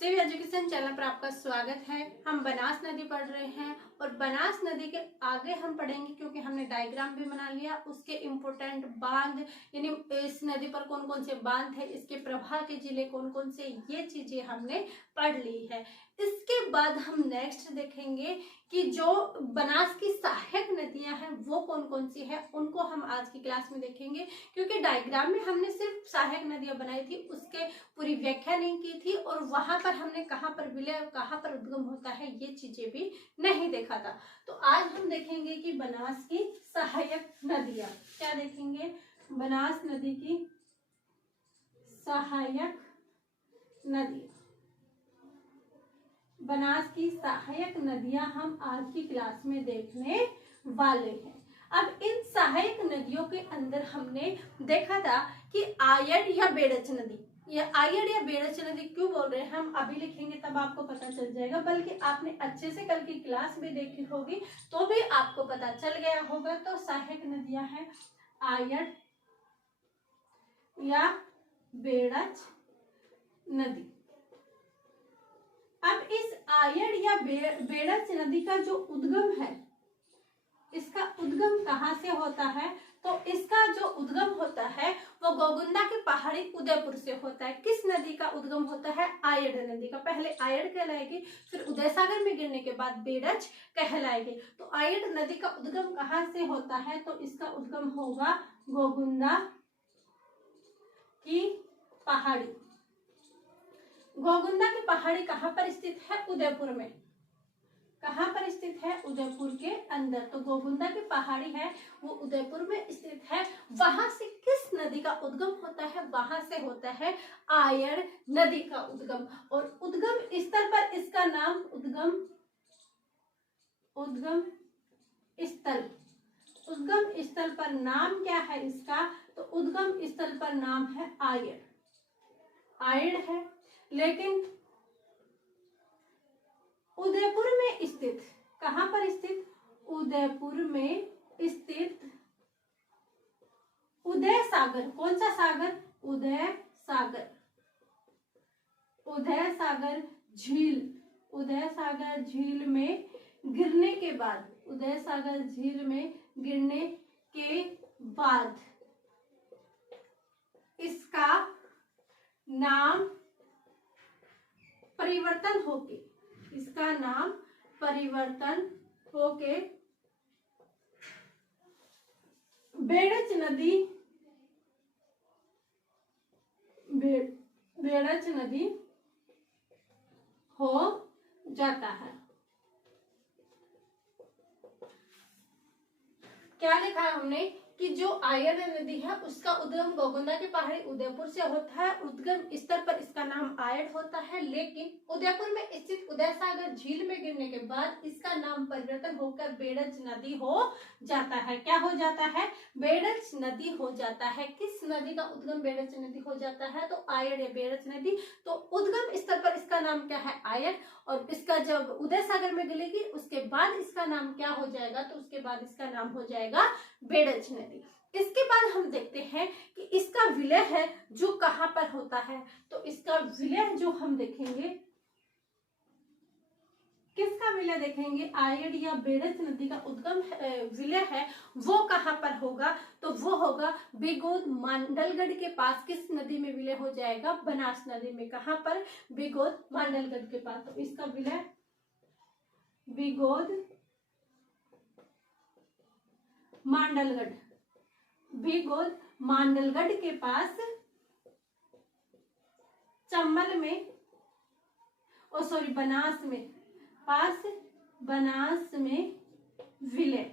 सिव education channel पर आपका स्वागत है। हम बनास नदी पढ़ रहे हैं और बनास नदी के आगे हम पढ़ेंगे क्योंकि हमने डायग्राम भी बना लिया। उसके इम्पोर्टेंट बांध यानी इस नदी पर कौन कौन से बांध है, इसके प्रवाह के जिले कौन कौन से, ये चीजें हमने पढ़ ली है। इसके बाद हम नेक्स्ट देखेंगे कि जो बनास की सहायक नदियां हैं वो कौन कौन सी है, उनको हम आज की क्लास में देखेंगे। क्योंकि डायग्राम में हमने सिर्फ सहायक नदियां बनाई थी, उसके पूरी व्याख्या नहीं की थी और वहां पर हमने कहाँ पर विलय और कहाँ पर उद्गम होता है ये चीजें भी नहीं देखा था। तो आज हम देखेंगे कि बनास की सहायक नदियां क्या देखेंगे। बनास नदी की सहायक नदी, बनास की सहायक नदियां हम आज की क्लास में देखने वाले हैं। अब इन सहायक नदियों के अंदर हमने देखा था कि आयड़ या बेड़च नदी, ये आयड़ या बेड़च नदी क्यों बोल रहे हैं हम अभी लिखेंगे तब आपको पता चल जाएगा, बल्कि आपने अच्छे से कल की क्लास भी देखी होगी तो भी आपको पता चल गया होगा। तो सहायक नदियां हैं आयड़ या बेड़च नदी। अब इस आयड़ या बेड़च नदी का जो उद्गम है, इसका उद्गम कहाँ से होता है, तो इसका जो उद्गम होता है वो गोगुंदा की पहाड़ी उदयपुर से होता है। किस नदी का उद्गम होता है, आयड़ नदी का। पहले आयड़ कहलाएगी, फिर उदय सागर में गिरने के बाद बेड़च कहलाएगी। तो आयड़ नदी का उद्गम कहाँ से होता है, तो इसका उद्गम होगा गोगुंदा की पहाड़ी। गोगुंदा की पहाड़ी कहाँ पर स्थित है, उदयपुर में। कहाँ पर स्थित है, उदयपुर के अंदर। तो गोगुंदा की पहाड़ी है वो उदयपुर में स्थित है। वहां से किस नदी का उद्गम होता है, वहां से होता है आयड़ नदी का उद्गम। और उद्गम स्थल पर इसका नाम उद्गम स्थल पर नाम क्या है इसका, तो उद्गम स्थल पर नाम है आयड़ है। लेकिन उदयपुर में स्थित, कहां पर स्थित, उदयपुर में स्थित उदय सागर, कौन सा सागर, उदय सागर झील, उदय सागर झील में गिरने के बाद, उदय सागर झील में गिरने के बाद इसका नाम परिवर्तन होके, इसका नाम परिवर्तन होके बेड़च नदी हो जाता है। क्या लिखा है हमने कि जो आयड़ नदी है उसका उद्गम गोगुंदा की पहाड़ी उदयपुर से होता है। उद्गम स्तर पर इसका नाम आयड़ होता है, लेकिन उदयपुर में स्थित उदय सागर झील में गिरने के बाद इसका नाम परिवर्तन होकर बेड़च नदी हो जाता है। क्या हो जाता है, बेड़च नदी हो जाता है। किस नदी का उद्गम बेड़च नदी हो जाता है, तो आयड़ या बेड़च नदी। तो उद्गम स्तर पर इसका नाम क्या है, आयड़। और इसका जब उदय सागर में गिरेगी उसके बाद इसका नाम क्या हो जाएगा, तो उसके बाद इसका नाम हो जाएगा बेड़च नदी। इसके बाद हम देखते हैं कि इसका विलय है जो कहां पर होता है। तो इसका विलय जो हम देखेंगे, किसका विलय देखेंगे, आयड़ या बेड़च नदी का उद्गम विलय है वो कहां पर होगा, तो वो होगा बिगोद मांडलगढ़ के पास। किस नदी में विलय हो जाएगा, बनास नदी में। कहां पर, बिगोद मांडलगढ़ के पास। तो इसका विलय बिगोद मांडलगढ़, बिगोद मांडलगढ़ के पास चंबल में, ओ सॉरी बनास में, बनास में विलय।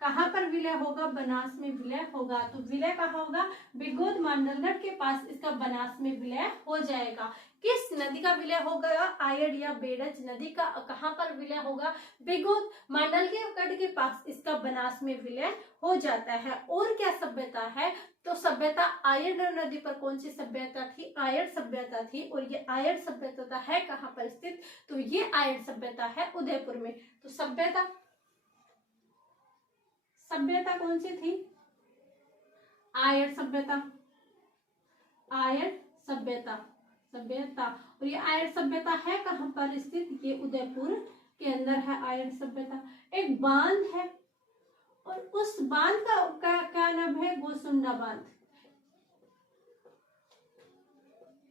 कहां पर विलय होगा, बनास में विलय होगा। तो विलय कहां होगा, बिगोद मांडलगढ़ के पास इसका बनास में विलय हो जाएगा। किस नदी का विलय होगा, आयड़ या बेड़च नदी का। कहां पर विलय होगा, बिगोद मांडलगढ़ के पास इसका बनास में विलय हो जाता है। और क्या सभ्यता है, तो सभ्यता आयड़ नदी पर कौन सी सभ्यता थी, आयड़ सभ्यता थी। और ये आयड़ सभ्यता है कहां पर स्थित, तो ये आयड़ सभ्यता है उदयपुर में। तो सभ्यता कौन सी थी, आयड़ सभ्यता, आयड़ सभ्यता। सभ्यता। और ये आर्य सभ्यता है कहाँ पर स्थित, ये उदयपुर के अंदर है आर्य सभ्यता। एक बांध है और उस बांध का क्या नाम है, गोसुंडा बांध।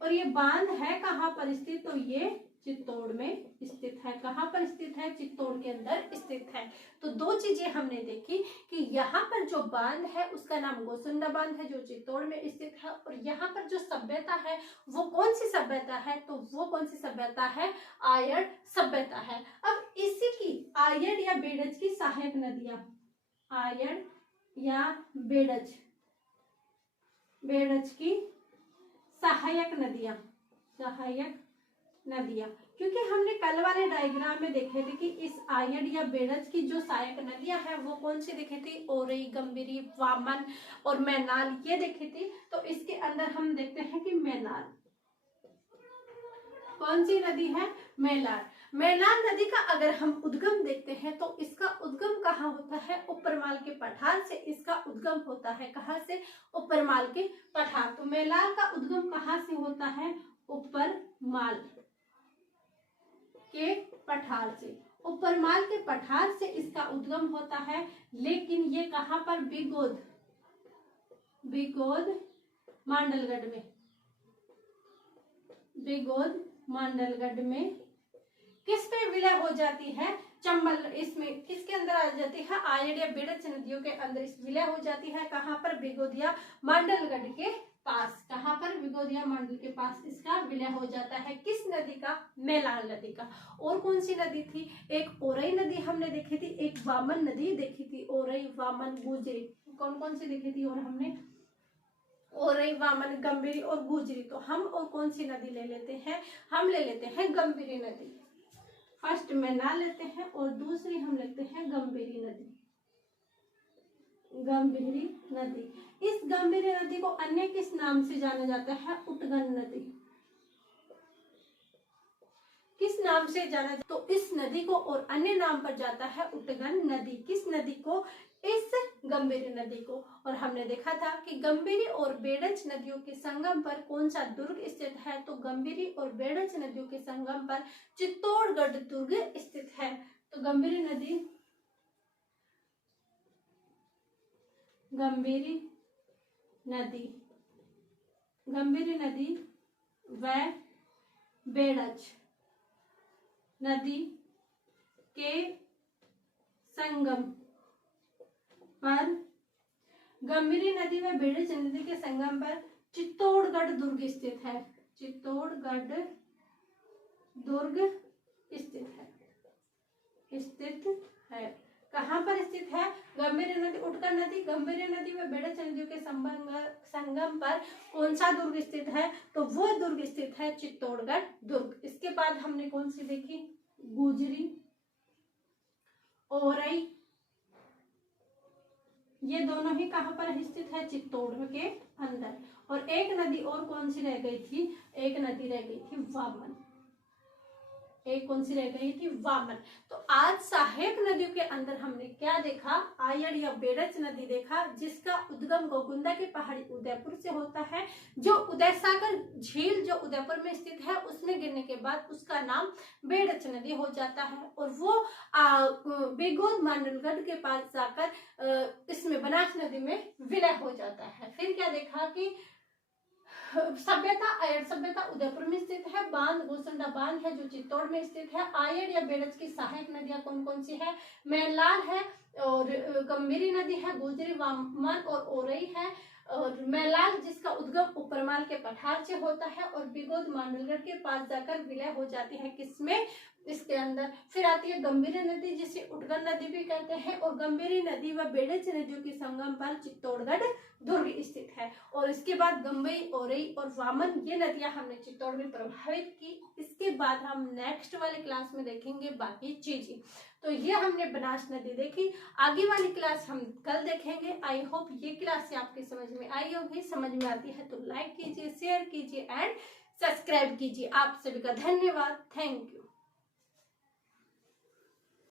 और ये बांध है कहाँ पर स्थित, तो ये चित्तौड़ में स्थित है। कहाँ पर स्थित है, चित्तौड़ के अंदर स्थित है। तो दो चीजें हमने देखी कि यहाँ पर जो बांध है उसका नाम गोसुंडा बांध है जो चित्तौड़ में स्थित है, और यहाँ पर जो सभ्यता है वो कौन सी सभ्यता है, तो वो कौन सी सभ्यता है, आर्य सभ्यता है। अब इसी की आर्य या बेड़ज की सहायक नदियां, आर्य या बेड़ज, बेड़ज की सहायक नदियां, सहायक नदियां, क्योंकि हमने कल वाले डायग्राम में देखे थे कि इस आयड या बेड़ज की जो सहायक नदियां हैं वो कौन सी देखी थी, ओरई, गंभीरी, वामन और मैनाल, ये देखी थी। तो इसके अंदर हम देखते हैं कि मैनाल, कौन सी नदी है, मैनाल। मैनाल नदी का अगर हम उद्गम देखते हैं तो इसका उद्गम कहाँ होता है, ऊपरमाल के पठार से इसका उद्गम होता है। कहाँ से, ऊपरमाल के पठार। तो मैनाल का उद्गम कहाँ से होता है, ऊपरमाल के पठार से, ऊपरमाल के पठार से इसका उद्गम होता है। लेकिन ये कहाँ पर, बिगोद, बिगोद मांडलगढ़ में, बिगोद मांडलगढ़ में किस पे विलय हो जाती है, चंबल, इसमें किसके अंदर आ जाती है, आयड या बेड़ज नदियों के अंदर इस विलय हो जाती है। कहाँ पर, बिगोदिया मांडलगढ़ के पास। कहाँ पर, बिगोदिया मांडल के पास इसका विलय हो जाता है। किस नदी का, मैनाल नदी का। और कौन सी नदी थी, एक ओरई नदी हमने देखी थी, एक वामन नदी देखी थी, ओरई, वामन, गुजरी, कौन कौन सी देखी थी, और हमने ओरई, वामन, गंभीरी और गुजरी। तो हम और कौन सी नदी ले लेते हैं, हम ले लेते हैं गंभीरी नदी। फर्स्ट मैनाल लेते हैं और दूसरी हम लेते हैं गंभीरी नदी, गंभीरी नदी। इस गंभीरी नदी को अन्य किस नाम से जाना जाता है, उटगन नदी। किस नाम से जाना, तो इस नदी को और अन्य नाम पर जाता है उटगन नदी। किस नदी को, इस गंभीरी नदी को। और हमने देखा था कि गंभीरी और बेड़ज नदियों के संगम पर कौन सा दुर्ग स्थित है, तो गंभीरी और बेड़ज नदियों के संगम पर चित्तौड़गढ़ दुर्ग स्थित है। तो गंभीरी नदी, गंभीरी नदी, गंभीरी नदी व बेड़ज नदी के संगम पर, गंभीरी नदी व बेड़ज नदी के संगम पर चित्तौड़गढ़ दुर्ग स्थित है। चित्तौड़गढ़ दुर्ग स्थित है, स्थित है। कहाँ पर स्थित है, गंभीरी नदी, उटगन नदी, गंभीरी नदी व बेड़ज नदियों के संगम पर कौन सा दुर्ग स्थित है, तो वो दुर्ग स्थित है चित्तौड़गढ़ दुर्ग। इसके बाद हमने कौन सी देखी, गुजरी, ओरई, ये दोनों ही कहाँ पर स्थित है, चित्तौड़ के अंदर। और एक नदी और कौन सी रह गई थी, एक नदी रह गई थी वामन, एक कौन सी रह गई थी, वामन। तो आज सहायक नदियों के अंदर हमने क्या देखा, आयड़ या बेड़ज नदी देखा, जिसका उद्गम गोगुंदा के पहाड़ी उदयपुर से होता है। जो उदय सागर झील जो उदयपुर में स्थित है उसमें गिरने के बाद उसका नाम बेड़ज नदी हो जाता है। और वो बिगोद मांडलगढ़ के पास जाकर इसमें बनास नदी में विलय हो जाता है। फिर क्या देखा कि सभ्यता, आयड़ सभ्यता उदयपुर में स्थित है। बांध, गोसुंडा बांध है जो चित्तौड़ में स्थित है। आयड़ या बेड़ज की सहायक नदियां कौन कौन सी है, मैनाल है और गंभीरी नदी है, गुजरी, वामन और ओरई है। और मैनाल जिसका उद्गम ऊपरमाल के पठार से होता है और बिगोद मांडलगढ़ के पास जाकर विलय हो जाती है, किसमें, इसके अंदर। फिर आती है गंभीरी नदी जिसे उटगन नदी भी कहते हैं, और गंभीरी नदी व बेड़ज नदियों के संगम पर चित्तौड़गढ़ दुर्ग स्थित है। और इसके बाद गंभीरी, ओरई और वामन ये नदियां हमने चित्तौड़ में प्रभावित की। इसके बाद हम नेक्स्ट वाले क्लास में देखेंगे बाकी चीजें। तो ये हमने बनास नदी देखी, आगे वाली क्लास हम कल देखेंगे। आई होप ये क्लास आपके समझ में आई होगी। समझ में आती है तो लाइक कीजिए, शेयर कीजिए एंड सब्सक्राइब कीजिए। आप सभी का धन्यवाद, थैंक यू।